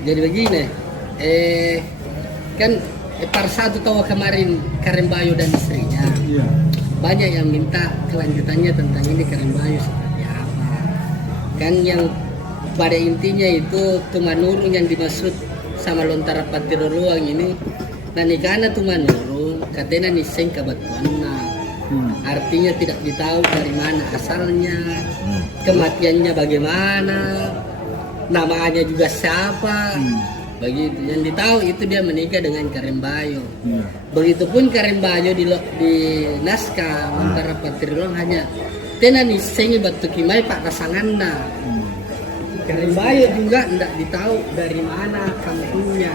Jadi begini, kan par satu tahu kemarin Karembayo dan istrinya. Iya. Banyak yang minta kelanjutannya tentang ini Karembayo seperti apa. Kan yang pada intinya itu Tumanurung yang dimaksud sama Lontara Patiroluang ini. Nah nikana Tumanurung katanya niseng kabatuanna. Artinya tidak ditahu dari mana asalnya, kematiannya bagaimana, namanya juga siapa, begitu. Yang ditahu itu dia menikah dengan Karembayo. Begitupun Karembayo di naskah Lontara Patiroluang hanya tena nisengi batu kimai pak pasanganna. Karembayo juga tidak ditahu dari mana kampungnya.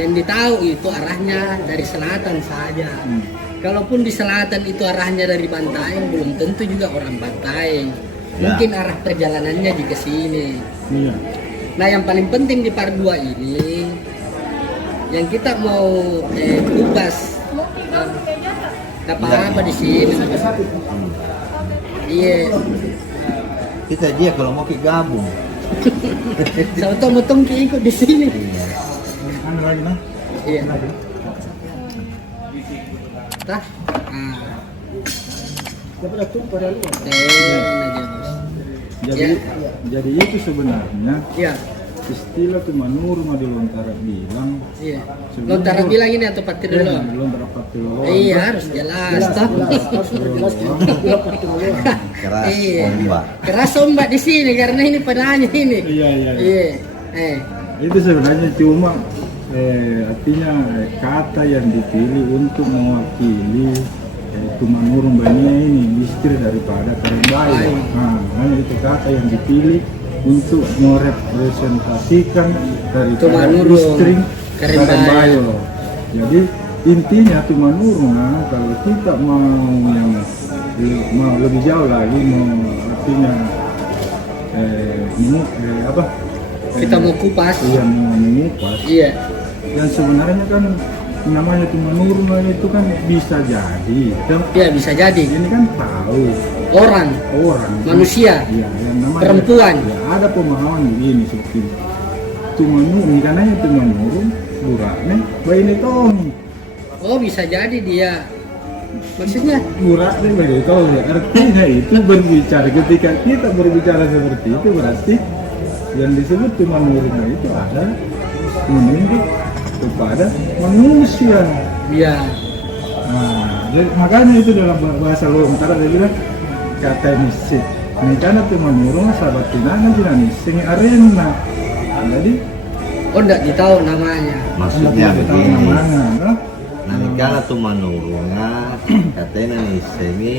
Yang ditahu itu arahnya dari selatan saja. Kalaupun di selatan itu arahnya dari Bantaeng, belum tentu juga orang Bantaeng. Mungkin arah perjalanannya di ke sini. Nah, yang paling penting di part 2 ini yang kita mau kupas apa di sini. Iya. Kita aja kalau mau gabung. Sama motong ikut di sini. Anu lagi nah. Iya. Tah. Dapat tumpah dari luar. Jadi, Jadi itu sebenarnya iya. istilah Tumanurung di Lontara bilang. Iya. Lontara bilang ini atau Patiroluang? Lontara Patiroluang. Iya, harus jelas toh. Keras Iya. ombak. Keras ombak di sini karena ini padanya ini. Iya. Iya. Itu sebenarnya cuma artinya kata yang dipilih untuk mewakili Tumanurung Bania ini istri daripada Karembayo. Nah, itu kata yang dipilih untuk merepresentasikan dari istri Karembayo. Jadi intinya Tumanurung, kalau kita mau lebih jauh lagi, artinya Kita mau kupas. Iya, mau mengupas. Iya. Dan sebenarnya kan namanya Tumanurung itu kan bisa jadi. Iya, bisa jadi. Ini kan tahu Orang, manusia, ya, yang namanya, perempuan. Ya, ada pemahaman begini seperti Tumanurung, karena Tumanurung buraknya bayi ini Tony. Oh, bisa jadi dia. Maksudnya Buraknya bayi Tony. Artinya itu berbicara, ketika kita berbicara seperti itu berarti yang disebut Tumanurung itu ada menunjuk kepada manusia. iya. Nah, jadi, makanya itu dalam bahasa Lontara dia bilang kata nisik. Ini karena Tumanurung sahabat tinana tidak nisik arena. Jadi Enggak ditahu namanya. Maksudnya begini. Namanya, Nanikala Tumanurung katanya nih semi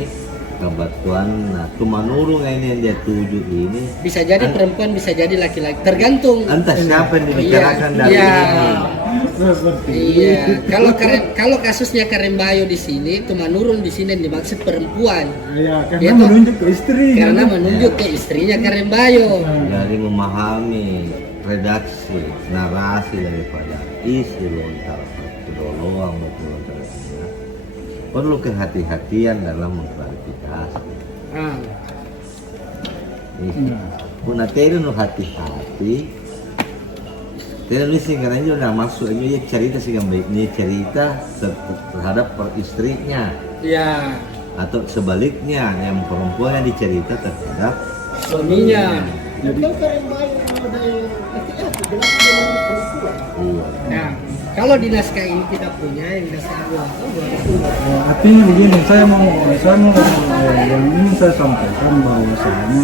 kebetulan. Nah, Tumanurung ini yang dia tuju ini Bisa jadi perempuan, bisa jadi laki-laki. Tergantung. entah siapa yang dibicarakan dari Iya. ini. Iya. Kalau kasusnya Karembayo di sini, Tumanurung di sini yang dimaksud perempuan. ya karena Dia tuh- menunjuk ke istri. Karena menunjuk ke istrinya Karembayo. Dari memahami redaksi narasi daripada isi Lontara Patiroluang maupun Lontara Bania, perlu kehati-hatian dalam mengklarifikasi. Ah. Kuna teri nu hati-hati. Tidak mesti karena ini udah masuk ini cerita sih kan baik ini cerita terhadap istrinya Iya. atau sebaliknya yang perempuan yang dicerita terhadap Suaminya. Jadi Nah, kalau di naskah ini kita punya yang naskah dua. artinya begini, saya mau yang ingin saya sampaikan bahwasanya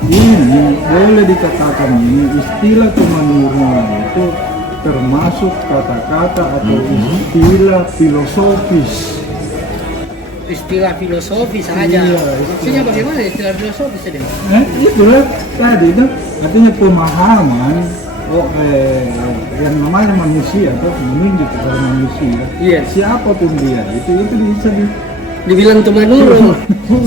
ini boleh dikatakan ini istilah Tumanurung itu termasuk kata-kata atau istilah filosofis. Istilah filosofis saja. Iya, Maksudnya bagaimana istilah filosofis ini? Itulah tadi itu artinya pemahaman yang namanya manusia atau menunjuk kepada manusia. Iya. Siapapun dia itu bisa Dibilang Tumanurung.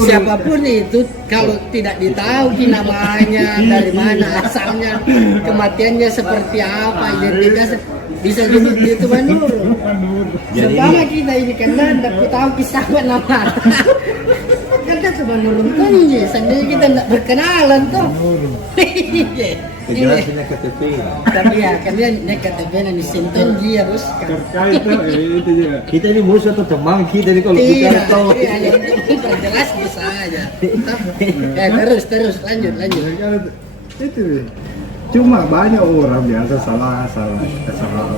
Siapapun itu kalau tidak ditahu namanya, dari mana asalnya, kematiannya seperti apa, identitasnya, bisa disebut dia Tuan Nurung. Jadi Selama ini- kita ini kan tidak tahu kisah nama. Kan Tuan Nurung tinggi, sendiri kita tidak berkenalan tuh. Kejelasannya KTP. Tapi ya kalian naik KTP nanti sinton dia bos. Terkait itu juga. Kita ini musuh atau teman kita ini kalau bicara Tidak, tahu. hanya untuk memperjelas bisa aja. Ya terus lanjut. Itu cuma banyak orang biasa salah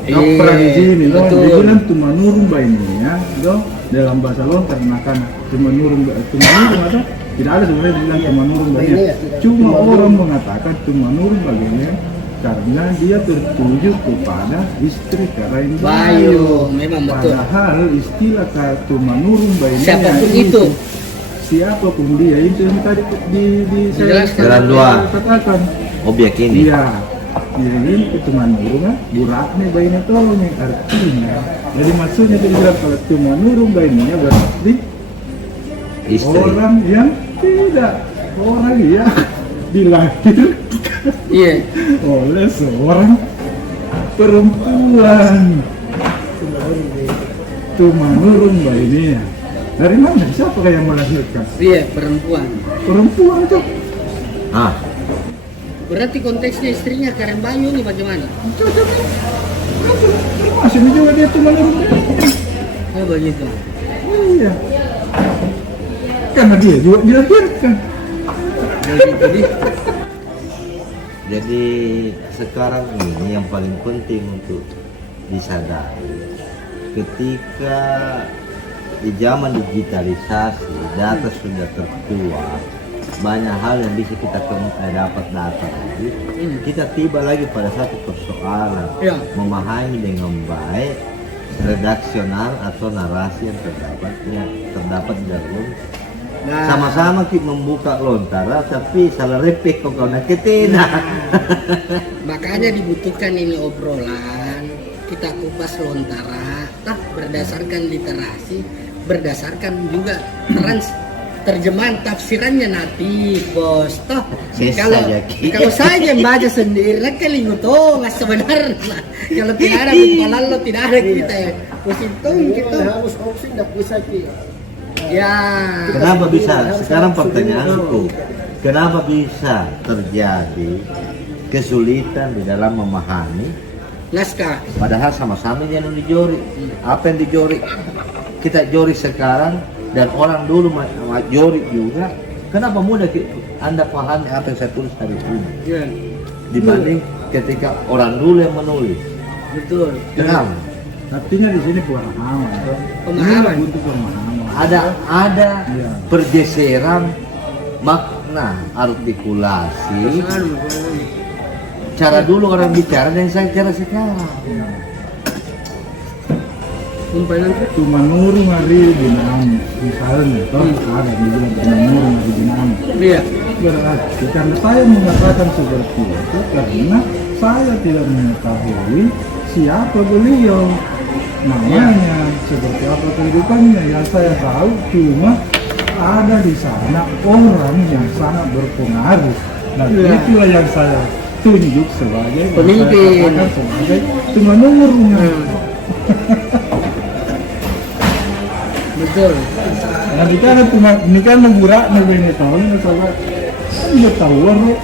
Iya, kaprah di sini loh. betul. Dia bilang cuma nurung ini ya, loh dalam bahasa lontar makan cuma nurung atau tidak ada sebenarnya bilang cuma nurung Iya. cuma orang mengatakan cuma nurung bagiannya karena dia tertuju kepada istri Karain Bayu, memang betul. Padahal istilah cuma nurung bayinya Siapapun itu. siapapun dia itu yang tadi di Dijelaskan. Jalan dua. katakan. Objek ini. Iya. Jadi cuma nurung burak nih bayinya tuh nih artinya. Jadi maksudnya dia bilang kalau cuma nurung bayinya berarti Istri. orang yang tidak orang yang dilahirkan Iya. oleh seorang perempuan. Cuma nurung bayinya. Dari mana? Siapa yang melahirkan? Iya perempuan. Perempuan itu. Ah, Berarti konteksnya istrinya Karen Bayu ini bagaimana? Masih juga dia cuma nurung bayinya. Oh begitu. Iya. Karena dia juga dilahirkan. Begitu dia. jadi sekarang ini yang paling penting untuk disadari ketika di zaman digitalisasi data sudah terkuat, banyak hal yang bisa kita dapat data lagi. Kita tiba lagi pada satu persoalan, Ya. memahami dengan baik redaksional atau narasi yang terdapat di dalam. Nah, Sama-sama kita membuka lontara, tapi salah repek kok kau nak ketina. makanya dibutuhkan ini obrolan, kita kupas lontara, berdasarkan literasi, berdasarkan juga terjemahan tafsirannya natif bos toh. Sesa Kalau ya, Ki. kalau saya baca sendiri kelingu toh nggak sebenarnya. Kalau tidak ada kepala lo tidak ada kita ya. Positung gitu. Harus opsi tidak bisa Ki. Ya. Kenapa bisa? Sekarang pertanyaanku, kenapa bisa terjadi kesulitan di dalam memahami? Naskah. Padahal sama-sama yang dijori. Apa yang dijori? Kita jori sekarang dan orang dulu jori juga. Kenapa mudah Anda pahami apa yang saya tulis hari ini Ya. dibanding ketika orang dulu yang menulis? Betul. Kenapa? Artinya di sini pemahaman. Pemahaman. Ini butuh pemahaman. Ada Iya. pergeseran makna artikulasi. Cara dulu orang bicara dan saya cara sekarang. Umpan nanti. Cuma nurung hari dinami. Misalnya, toh ada dibilang cuma nurung hari dinami. Iya. Berarti karena saya mengatakan seperti itu karena saya tidak mengetahui siapa beliau, namanya, seperti apa kehidupannya. Yang saya tahu cuma ada di sana orang yang sangat berpengaruh. Dan Iya. itulah yang saya tunjuk sebagai Pemimpin. saya katakan sebagai cuma nurung. Betul. Nah, ini kan menggurak ini tahun ini coba udah tahu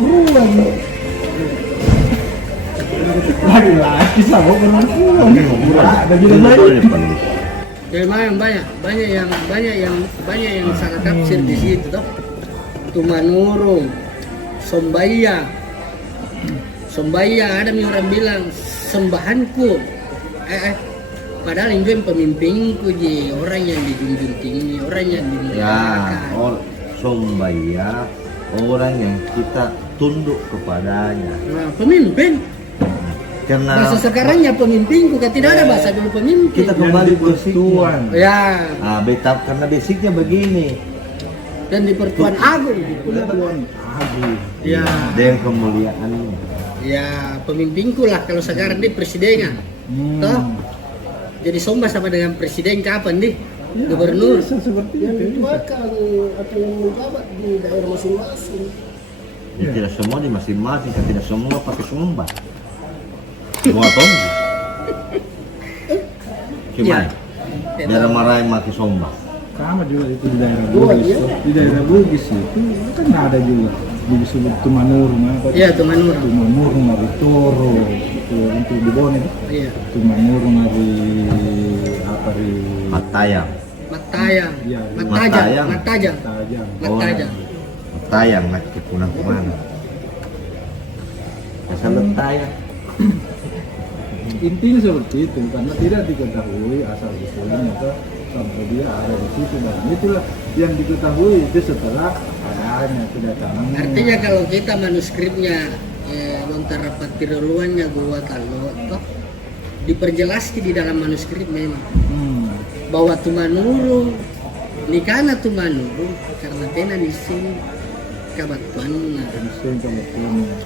ruang lagi-lagi sama perempuan menggurak ada gila baik. Ya banyak yang salah tafsir di situ toh. Tumanurung, Sombaya, ada nih orang bilang sembahanku. Padahal itu yang pemimpinku ji, orang yang dijunjung tinggi, orang yang Ya, dimuliakan. Sombaya orang yang kita tunduk kepadanya. Nah, pemimpin. Karena Bahasa sekarangnya pemimpinku, kan tidak ada bahasa dulu pemimpin. kita kembali ke Tuan. Ya, Nah, karena basicnya begini. dan di Pertuan Agung. Tuan Agung. Ya, Dengan kemuliaannya. ya pemimpinku lah kalau sekarang dia presidennya. Toh, jadi Somba sama dengan presiden kapan nih? Ya, Gubernur. bisa seperti Yang itu. Bisa. dituakan atau yang menjabat di daerah masing-masing. Ya, tidak semua di masing-masing, kan tidak semua pakai sumbat. Semua tahu. Gimana? Ya. Daerah Maraeng pakai sumbat. Sama juga itu di daerah Dua, Bugis. iya. Di daerah Bugis itu kan ada juga disebut Tumanurung apa? Iya, Tumanurung. Tumanurung dari Toro itu untuk di Bone. Iya. Tumanurung dari apa di Matayang. Matayang. Iya, Matajang. Matayang. Matajang. Tajam. Matajang. Matayang nak ke punang kemana? Asal Matayang. Intinya seperti itu karena tidak diketahui asal usulnya atau sampai dia ada di situ dan itulah yang diketahui itu setelah adanya kedatangan. Artinya kalau kita manuskripnya lontar rapat tiroluannya gua kalau toh diperjelas di dalam manuskrip memang bahwa Tumanurung nikana Tumanurung karena tena di sini kabatuan.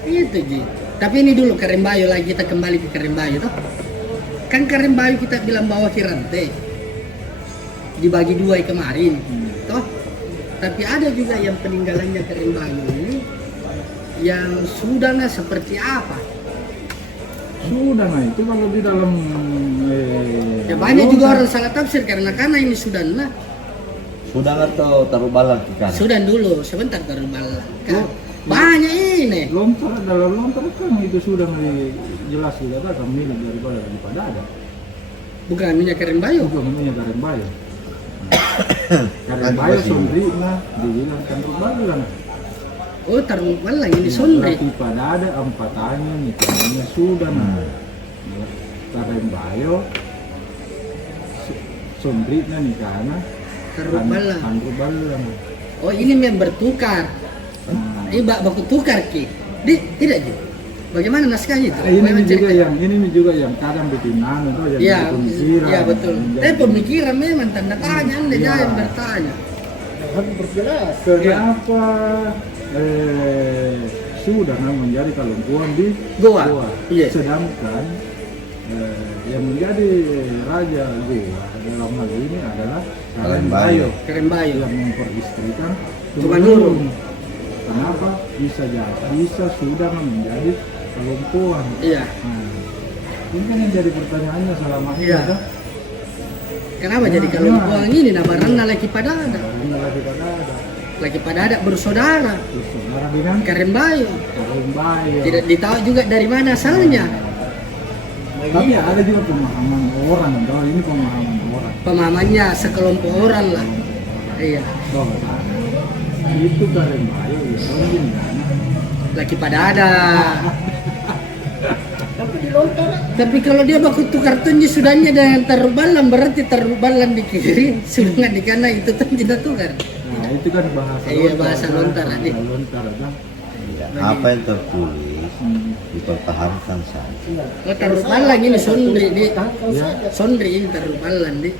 Itu Ji. Tapi ini dulu Karembayo lagi, kita kembali ke Karembayo toh. Kan Karembayo kita bilang bahwa Kirante dibagi dua kemarin, toh. Tapi ada juga yang peninggalannya Karembayo ini yang sudahnya seperti apa? Sudah nah itu kalau di dalam Ya banyak juga orang salah tafsir karena ini Sudanlah. Sudah atau taruh balang ikan? Sudan dulu, sebentar baru malam. Kan banyak ini. lontar dalam lontar kan itu sudah jelas dikatakan milik daripada ada. Bukan minyak Karembayo. Itu namanya Karembayo. Karembayo Sondri nah dibilang kan Rubalan. Oh, taruh malang ini Sondri. Berarti pada ada empatannya nikahnya sudah nah. Karembayo Sondri nah nikahnya Tarubalang. Rubalan. Oh, ini memang bertukar. Ini baku tukar ki. Tidak Ji. Bagaimana naskahnya itu? Ini Bagaimana juga ceritanya? ini juga yang kadang bikin anu tuh yang Iya, bikin pemikiran. iya betul. Tapi pemikiran memang tanda tanya, anda Iya. jangan bertanya. Harus berjelas. Kenapa sudah menjadi kelumpuhan di Goa. Iya. Sedangkan yang menjadi raja Goa dalam hal ini adalah Karembayo Karembayo. yang memperistrikan Tumanurung. Kenapa bisa sudah menjadi kelumpuhan? Iya. Nah, ini kan yang jadi pertanyaannya selama ini. Iya. Kan? Kenapa jadi kalau uang ini nama Rana lagi pada ada? Ini lagi kata ada. Lagi pada ada bersaudara. Terus saudara bilang Karembayo. Karembayo. Tidak ditahu juga dari mana asalnya. Tapi ada juga pemahaman orang, kalau ini pemahaman orang. Pemahamannya sekelompok orang lah. Iya. Bahwa itu Karembayo itu gini kan. Lagi pada ada. Tapi di lontar Tapi kalau dia baku tukar tunji sudahnya dengan tarubalan berarti tarubalan di kiri, sudah di kanan itu tuh tidak tukar. Nah itu kan bahasa Iya, bahasa lontar, adik. Lontar kan. Ya, apa yang tertulis dipertahankan saja. Oh tarubalan ini Sondri di. tahan kau saja. Sondri ini tarubalan di.